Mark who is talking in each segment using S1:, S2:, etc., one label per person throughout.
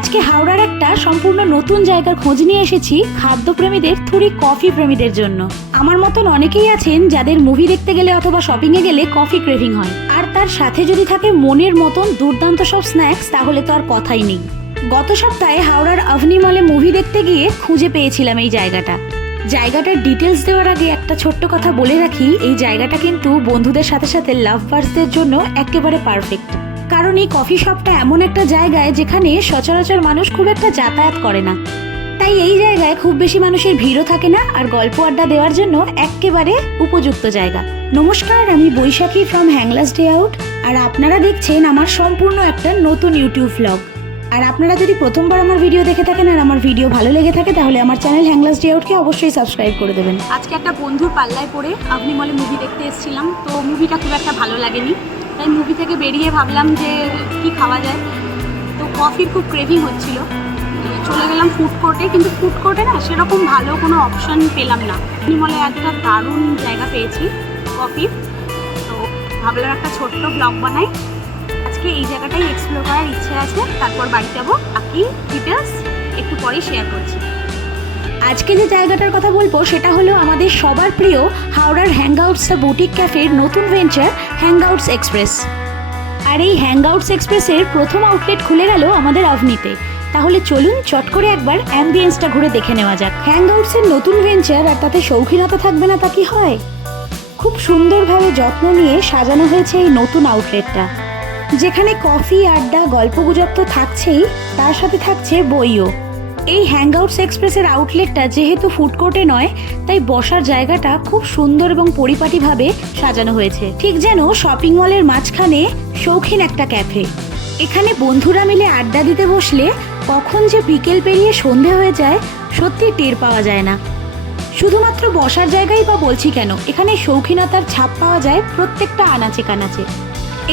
S1: আজকে হাওড়ার একটা সম্পূর্ণ নতুন জায়গার খোঁজ নিয়ে এসেছি খাদ্যপ্রেমীদের থুড়ি কফি প্রেমীদের জন্য। আমার মতন অনেকেই আছেন যাদের মুভি দেখতে গেলে অথবা শপিং এ গেলে কফি ক্রেভিং হয়। আর তার সাথে যদি থাকে মনের মতন দুর্দান্ত সব স্ন্যাক্স তাহলে তো আর কথাই নেই। গত সপ্তাহে হাওড়ার আভনি মলে মুভি দেখতে গিয়ে খুঁজে পেয়েছিলাম এই জায়গাটা। জায়গাটার ডিটেলস দেওয়ার আগে একটা ছোট্ট কথা বলে রাখি, এই জায়গাটা কিন্তু বন্ধুদের সাথে সাথে লাভ বার্সদের জন্য একেবারে পারফেক্ট কারণ এই কফি শপটা এমন একটা জায়গায় যেখানে সচরাচর মানুষ খুব একটা যাতায়াত করে না। তাই এই জায়গায় খুব বেশি মানুষের ভিড়ও থাকে না আর গল্প আড্ডা দেওয়ার জন্য একেবারে উপযুক্ত জায়গা। নমস্কার, আমি Baishakhi from Hanglas day out আর আপনারা দেখছেন আমার সম্পূর্ণ একটা নতুন ইউটিউব ব্লগ আর আপনারা যদি প্রথমবার আমার ভিডিও দেখে থাকেন আর আমার ভিডিও ভালো লেগে থাকে, তাহলে আমার চ্যানেল হ্যাংলাস ডে আউটকে অবশ্যই সাবস্ক্রাইব করে দেবেন। আজকে একটা বন্ধুর পাল্লায় পড়ে আপনি মলে মুভি দেখতে এসেছিলাম, তো মুভিটা খুব একটা ভালো লাগেনি। তাই মুভি থেকে বেরিয়ে ভাবলাম যে কি খাওয়া যায়। তো কফির খুব ক্রেভিং হচ্ছিল। চলে গেলাম ফুড কোর্টে কিন্তু ফুড কোর্টে না সেরকম ভালো কোনো অপশন পেলাম না। মলে একটা দারুণ জায়গা পেয়েছি কফির তো ভাবলাম একটা ছোট্ট ব্লগ বানাই। আজকে এই জায়গাটাই এক্সপ্লোর করার ইচ্ছে আছে। তারপর বাড়ি যাব। বাকি ডিটেলস একটু পরেই শেয়ার করছি। আজকে যে জায়গাটার কথা বলব, সেটা হলো আমাদের সবার প্রিয় হাওড়ার হ্যাংআউটস দ্য বুটিক ক্যাফের নতুন ভেঞ্চার হ্যাংআউটস এক্সপ্রেস আর এই হ্যাংআউটস এক্সপ্রেসের প্রথম আউটলেট খুলে গেল আমাদের আভনিতে তাহলে চলুন চট করে একবার অ্যাম্বিয়েন্সটা ঘুরে দেখে নেওয়া যাক। হ্যাংআউটসের নতুন ভেঞ্চার আর তাতে শৌখিনতা থাকবে না তা কি হয়? খুব সুন্দরভাবে যত্ন নিয়ে সাজানো হয়েছে এই নতুন আউটলেটটা যেখানে কফি, আড্ডা, গল্পগুজব তো থাকছেই, তার সাথে থাকছে বইও। এই হ্যাংআউটস এক্সপ্রেসের আউটলেটটা যেহেতু ফুড কোর্টে নয়, তাই বসার জায়গাটা খুব সুন্দর এবং পরিপাটিভাবে সাজানো হয়েছে। ঠিক যেন শপিং মলের মাঝখানে শৌখিন একটা ক্যাফে এখানে বন্ধুরা মিলে আড্ডা দিতে বসলে কখন যে বিকেল পেরিয়ে সন্ধে হয়ে যায়, সত্যি টের পাওয়া যায় না। শুধুমাত্র বসার জায়গাই বা বলছি কেন, এখানে শৌখিনতার ছাপ পাওয়া যায় প্রত্যেকটা আনাচে কানাচে।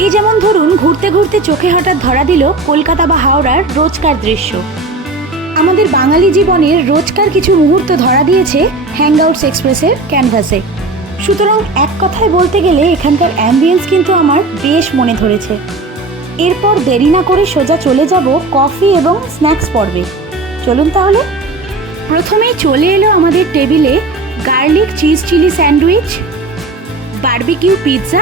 S1: এই যেমন ধরুন, ঘুরতে ঘুরতে চোখে হঠাৎ ধরা দিল কলকাতা বা হাওড়ার রোজকার দৃশ্য। আমাদের বাঙালি জীবনের রোজকার কিছু মুহূর্ত ধরা দিয়েছে হ্যাংআউটস এক্সপ্রেসের ক্যানভাসে। সুতরাং এক কথায় বলতে গেলে এখানকার অ্যাম্বিয়েন্স কিন্তু আমার বেশ মনে ধরেছে। এরপর দেরি না করে সোজা চলে যাব কফি এবং স্ন্যাক্স পর্বে। চলুন তাহলে। প্রথমেই চলে এলো আমাদের টেবিলে garlic cheese chilli sandwich barbecue pizza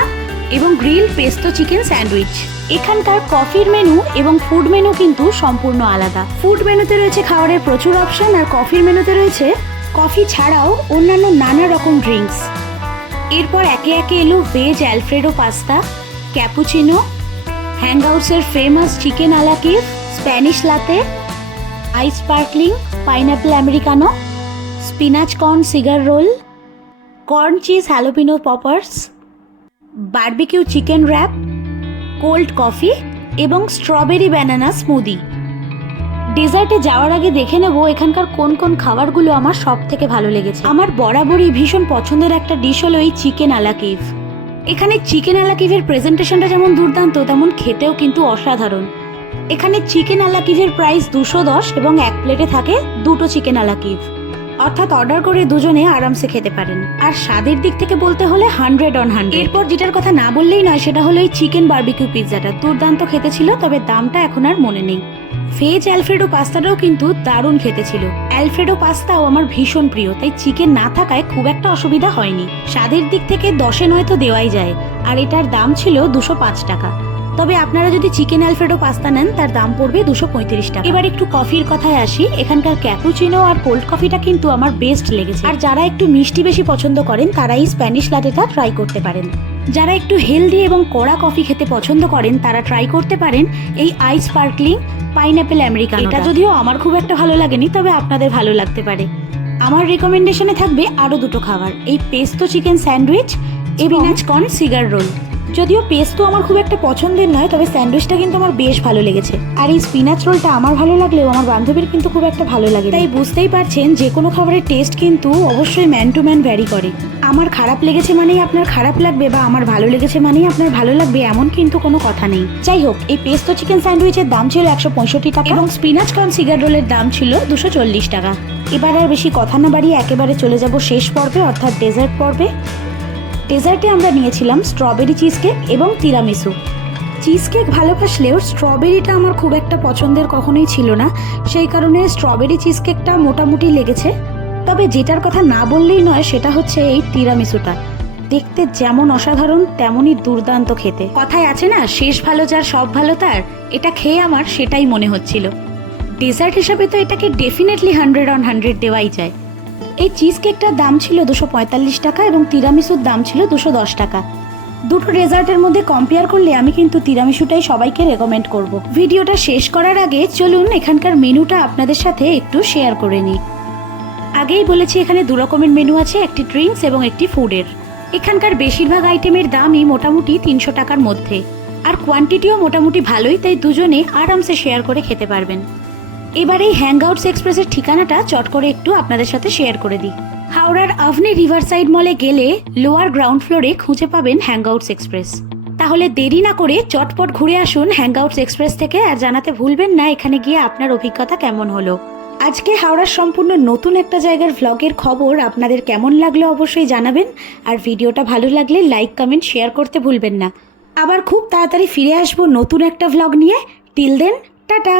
S1: এবং গ্রিল পেস্তো চিকেন স্যান্ডউইচ এখানকার কফির মেনু এবং ফুড মেনু কিন্তু সম্পূর্ণ আলাদা। ফুড মেনুতে রয়েছে খাবারের প্রচুর অপশন আর কফির মেনুতে রয়েছে কফি ছাড়াও অন্যান্য নানা রকম ড্রিঙ্কস এরপর একে একে এলো veg alfredo pasta cappuccino হ্যাংআউটসের famous chicken a la kiev Spanish latte ice sparkling pineapple americano spinach corn cigar roll corn cheese jalapeno poppers barbecue chicken wrap cold coffee এবং স্ট্রবেরি ব্যানানা স্মুদি। ডেজার্টে যাওয়ার আগে দেখে নেব এখানকার কোন কোন খাবারগুলো আমার সব থেকে ভালো লেগেছে। আমার বরাবরই ভীষণ পছন্দের একটা ডিশ হলো এই চিকেন আলাকিভ এখানে চিকেন আলাকিভের প্রেজেন্টেশনটা যেমন দুর্দান্ত, তেমন খেতেও কিন্তু অসাধারণ। এখানে চিকেন আলাকিভের প্রাইস দুশো দশ এবং এক প্লেটে থাকে দুটো চিকেন আলাকিভ অর্থাৎ অর্ডার করে দুজনে আরামসে খেতে পারেন। আর স্বাদের দিক থেকে বলতে হলে হান্ড্রেড অন হান্ড্রেড এরপর যেটার কথা না বললেই নয়, সেটা হলো এই চিকেন বারবিকিউ পিৎজাটা দুর্দান্ত খেতে ছিল, তবে দামটা এখন আর মনে নেই। ভেজ অ্যালফ্রেডো পাস্তাটাও কিন্তু দারুণ খেতে ছিল। অ্যালফ্রেডো পাস্তাও আমার ভীষণ প্রিয়, তাই চিকেন না থাকায় খুব একটা অসুবিধা হয়নি। স্বাদের দিক থেকে দশে নয় তো দেওয়াই যায়। আর এটার দাম ছিল দুশো পাঁচ টাকা। তবে আপনারা যদি চিকেন অ্যালফ্রেডো পাস্তা নেন তার দাম পড়বে দুশো পঁয়ত্রিশ টাকা। এবার একটু কফির কথায় আসি। এখানকার ক্যাপুচিনো আর কোল্ড কফিটা কিন্তু আমার বেস্ট লেগেছে। আর যারা একটু মিষ্টি বেশি পছন্দ করেন তারা এই স্প্যানিশ লাটেটা ট্রাই করতে পারেন। যারা একটু হেলদি এবং কড়া কফি খেতে পছন্দ করেন তারা ট্রাই করতে পারেন এই আইস স্পার্কলিং পাইনঅ্যাপেল আমেরিকান এটা যদিও আমার খুব একটা ভালো লাগেনি তবে আপনাদের ভালো লাগতে পারে। আমার রেকমেন্ডেশনে থাকবে আরও দুটো খাবার। এই পেস্তো চিকেন স্যান্ডউইচ এবং কর্ন সিগার রোল যদিও পেস্তো আমার খুব একটা পছন্দের নয়, তবে স্যান্ডউইচটা কিন্তু আমার বেশ ভালো লেগেছে। আর এই স্পিনাচ রোলটা আমার ভালো লাগলেও আমার বান্ধবীর কিন্তু খুব একটা ভালো লাগে তাই বুঝতেই পারছেন যে কোনো খাবারের টেস্ট কিন্তু অবশ্যই ম্যান টু ম্যান ভ্যারি করে। আমার খারাপ লেগেছে মানেই আপনার খারাপ লাগবে বা আমার ভালো লেগেছে মানেই আপনার ভালো লাগবে এমন কিন্তু কোনো কথা নেই। যাই হোক, এই পেস্তো চিকেন স্যান্ডউইচের দাম ছিল একশো পঁয়ষট্টি টাকা এবং স্পিনাচ কর্ন সিগার রোলের দাম ছিল দুশো চল্লিশ টাকা। এবার আর বেশি কথা না বাড়িয়ে একেবারে চলে যাব শেষ পর্বে, অর্থাৎ ডেজার্ট পর্বে। ডেজার্টে আমরা নিয়েছিলাম স্ট্রবেরি চিজ কেক এবং তিরামিসু। চিজ কেক ভালোবাসলেও স্ট্রবেরিটা আমার খুব একটা পছন্দের কখনোই ছিল না। সেই কারণে স্ট্রবেরি চিজ কেকটা মোটামুটি লেগেছে। তবে যেটার কথা না বললেই নয়, সেটা হচ্ছে এই তিরামিসুটা। দেখতে যেমন অসাধারণ, তেমনই দুর্দান্ত খেতে। কথায় আছে না, শেষ ভালো যার, সব ভালো তার এটা খেয়ে আমার সেটাই মনে হচ্ছিল। ডেজার্ট হিসাবে তো এটাকে ডেফিনেটলি হান্ড্রেড অন হান্ড্রেড দেওয়াই যায়। এই চিজ কেকটার দাম ছিল দুশো পঁয়তাল্লিশ টাকা এবং তিরামিসুর দাম ছিল দুশো দশ টাকা। দুটো ডেজার্টের মধ্যে কম্পেয়ার করলে আমি কিন্তু তিরামিসুটাই সবাইকে রেকমেন্ড করব। ভিডিওটা শেষ করার আগে চলুন এখানকার মেনুটা আপনাদের সাথে একটু শেয়ার করে নিই। আগেই বলেছি এখানে দু রকমের মেনু আছে, একটি ড্রিঙ্কস এবং একটি ফুডের এখানকার বেশিরভাগ আইটেমের দামই মোটামুটি তিনশো টাকার মধ্যে। আর কোয়ান্টিটিও মোটামুটি ভালোই, তাই দুজনে আরামসে শেয়ার করে খেতে পারবেন। এবার এই হ্যাংআউটস এক্সপ্রেসের ঠিকানাটা চট করে একটু আপনাদের সাথে শেয়ার করে দিই। হাওড়ার আভনি রিভারসাইড মলে গেলে লোয়ার গ্রাউন্ড ফ্লোরে খুঁজে পাবেন হ্যাংআউটস এক্সপ্রেস তাহলে দেরি না করে চটপট ঘুরে আসুন হ্যাংআউটস এক্সপ্রেস থেকে আর জানাতে ভুলবেন না এখানে গিয়ে আপনার অভিজ্ঞতা কেমন হলো। আজকে হাওড়ার সম্পূর্ণ নতুন একটা জায়গার ভ্লগের খবর আপনাদের কেমন লাগল অবশ্যই জানাবেন, আর ভিডিওটা ভালো লাগলে লাইক কমেন্ট শেয়ার করতে ভুলবেন না। আবার খুব তাড়াতাড়ি ফিরে আসব নতুন একটা ভ্লগ নিয়ে। Till then tata!